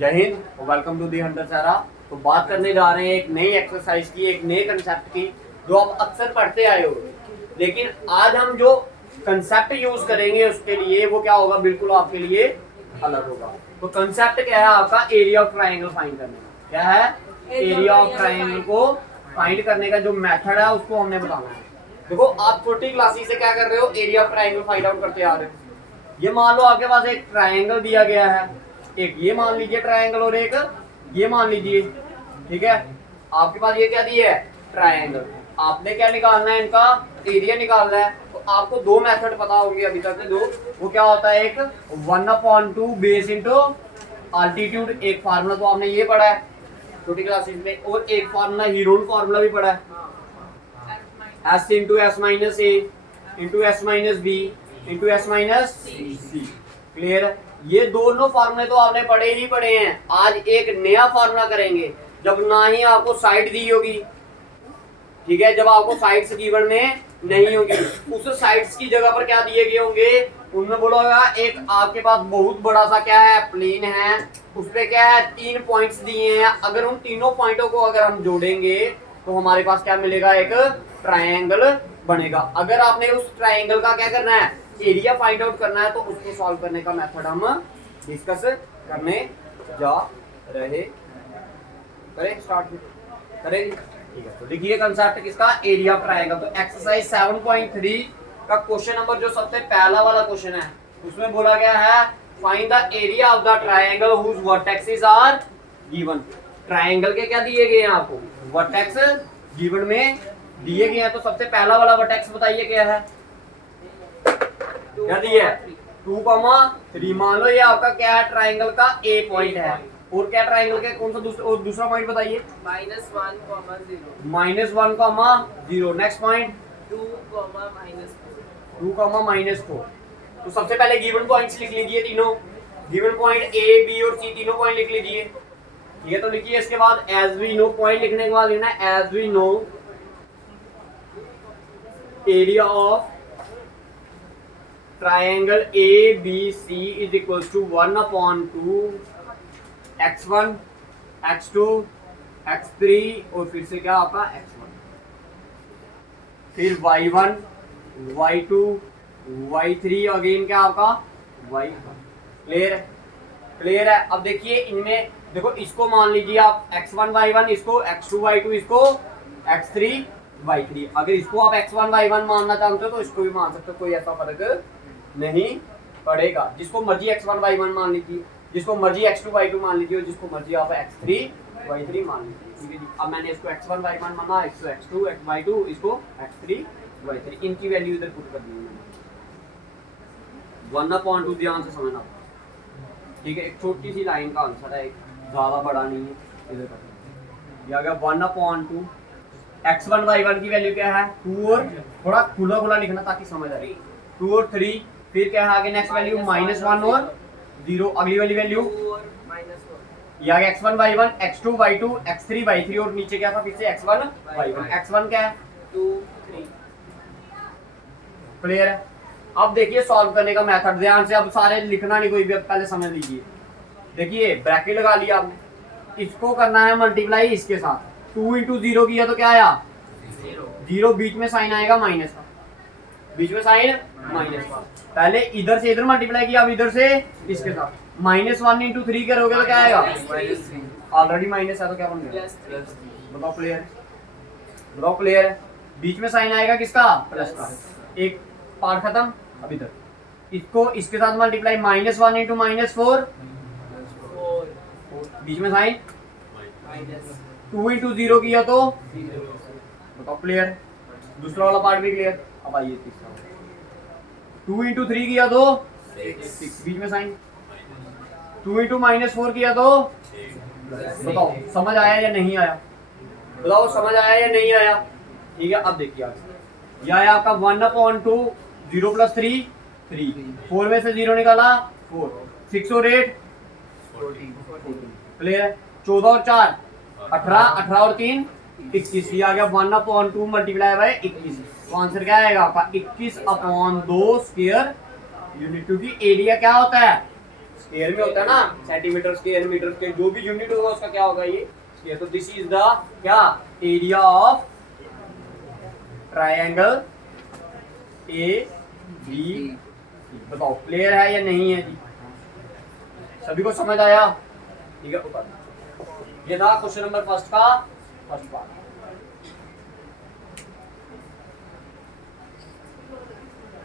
जय हिंद, welcome to the hunter सारा। तो बात करने जा रहे हैं एक नई एक्सरसाइज की, एक नए कंसेप्ट की जो आप अक्सर पढ़ते आए हो। लेकिन आज हम जो कंसेप्ट यूज करेंगे उसके लिए वो क्या होगा, बिल्कुल आपके लिए अलग होगा। तो कंसेप्ट क्या है आपका, एरिया ऑफ ट्राइंगल फाइंड करने का। क्या है? एरिया ऑफ ट्राइंगल को फाइंड करने का जो मेथड है उसको हमने बताना है। देखो, आप छोटी क्लासेस से क्या कर रहे हो, area of triangle find out करते आ रहे हो। ये मान लो आपके पास एक ट्राइंगल दिया गया है, एक ये मान लीजिए ट्राइंगल और एक ये मान लीजिए। ठीक है, आपके पास ये क्या दिया है, ट्राइंगल। आपने क्या निकालना है, इनका एरिया निकालना है। तो आपको दो मेथड पता होंगे अभी तक दो। वो क्या होता है, एक 1/2 बेस इंटू अल्टीट्यूड, एक फार्मूला तो आपने ये पढ़ा है छोटी क्लासेस में, और एक फार्मूला हीरोन फार्मूला भी पढ़ा है, S into S minus A into S minus B into S minus C. Clear है? ये दोनों फार्मूले तो आपने पढ़े ही पढ़े हैं। आज एक नया फार्मूला करेंगे जब ना ही आपको साइड दी होगी। ठीक है, जब आपको साइड्स गिवन में नहीं होगी, उस साइड्स की जगह पर क्या दिए गए होंगे, उनमें बोला होगा एक आपके पास बहुत बड़ा सा क्या है, प्लेन है, उस पे क्या है, 3 पॉइंट्स दिए हैं। अगर उन तीनों पॉइंटों को अगर हम जोड़ेंगे तो हमारे पास क्या मिलेगा, एक ट्रायंगल बनेगा। अगर आपने उस ट्रायंगल का क्या करना है, एरिया फाइंड आउट करना है, तो उसको सॉल्व करने का मेथड हम डिस्कस करने जा रहे। करें स्टार्ट करेंगे। ठीक है, तो लिखिए कंसेप्ट किसका, एरिया ऑफ ट्रायंगल। तो एक्सरसाइज 7.3 का क्वेश्चन नंबर जो सबसे पहला वाला क्वेश्चन है उसमें बोला गया है find the area of the triangle whose vertexes are given. Triangle के क्या दिए गए हैं आपको, वर्टेक्स गिवन में दिए गए हैं। तो सबसे पहला वाला वर्टेक्स बताइए क्या है, क्या दिया है, 2,3। मान लो ये आपका क्या है, ट्राइंगल का ए पॉइंट है। और क्या ट्राइंगल के कौन सा दूसरा पॉइंट बताइए, -1,0। Next point 2,-4। तो सबसे पहले गिवन पॉइंट्स लिख लीजिए तीनों। गिवन पॉइंट ए बी और सी तीनों पॉइंट लिख लीजिए। ठीक है, तो लिखिए इसके बाद एज वी नो, पॉइंट लिखने के बाद लिखना है as we know area of triangle ABC is equals to 1/2 x1 x2 x3 और फिर से क्या आपका x1, फिर y1 y2 y3 अगेन क्या आपका y1। क्लियर है? क्लियर है? अब देखिए इनमें देखो, इसको मान लीजिए आप x1 y1, इसको x2 y2, इसको x3 y3। अगर इसको आप x1 y1 मानना चाहते हो तो इसको भी मान सकते हो, कोई ऐसा फर्क नहीं पड़ेगा। जिसको मर्जी x1 y1 मान लीजिए, जिसको मर्जी x2 y2 मान लीजिए, जिसको मर्जी आप x3 y3 मान लीजिए। ठीक है जी, अब मैंने इसको x1 y1 माना, इसको x2 y2, इसको x3 y3, इनकी वैल्यू इधर पुट कर दी मैंने। 1/2 ध्यान से समझना। ठीक है, एक छोटी सी लाइन का आंसर है, एक ज्यादा बड़ा नहीं है। इधर कर दिया गया 1/2 x1 y1 की वैल्यू क्या है 2, और थोड़ा खुला खुला लिखना ताकि समझ आ रही, 2 और 3। फिर क्या है आगे नेक्स्ट वैल्यू -1 और 0। अगली वाली वैल्यू ये आ गया x1 y1 x2 y2 x3 y3, और नीचे क्या था फिर से x1 y1। x1 क्या है 2 3। क्लियर है? अब देखिए सॉल्व करने का मेथड ध्यान से, अब सारे लिखना नहीं कोई भी, अब पहले समझ लीजिए। देखिए ब्रैकेट लगा लिया आपने, इसको करना है मल्टीप्लाई इसके साथ। 2 × 0 किया तो क्या आया 0, बीच में साइन आएगा माइनस का, बीच में साइन माइनस का। पहले इधर से इधर मल्टीप्लाई किया, अब इधर से इसके साथ। -1 × 3 करोगे तो क्या आएगा, ऑलरेडी माइनस है तो क्या बन गया, बताओ क्लियर, बताओ क्लियर है? बीच में साइन आएगा किसका, प्लस का। एक पार्ट खत्म। अब इधर इसको इसके साथ मल्टीप्लाई, -1 × -4, बीच में साइन 2 × 0 किया तो बताओ क्लियर। दूसरा वाला पार्ट भी क्लियर। अब आइए तीसरा, 2 × 3 किया तो 6, बीच में साइन। 2 × -4 किया तो बताओ समझ आया या नहीं आया, बताओ समझ आया या नहीं आया। ठीक है, अब देखिए आगे यह आया आपका 1/2, 0 + 3 3, 4 में से 0 निकाला 4, 6 और 8 14। क्लियर? 14 और 4 18, 18 और 3 21। ये आ गया 1/2 मल्टीप्लाई बाय 21। तो आंसर क्या आएगा आपका 21/2 स्क्वायर यूनिट, क्योंकि एरिया क्या होता है स्क्वायर में होता है ना, सेंटीमीटर स्क्वायर, मीटर स्क्वायर, जो भी यूनिट होगा उसका क्या होगा ये स्क्वायर। तो दिस इज द क्या area of triangle A B. बताओ क्लियर है या नहीं है जी? सभी को समझ आया? ठीक है, ये था क्वेश्चन नंबर फर्स्ट का फर्स्ट पार्ट।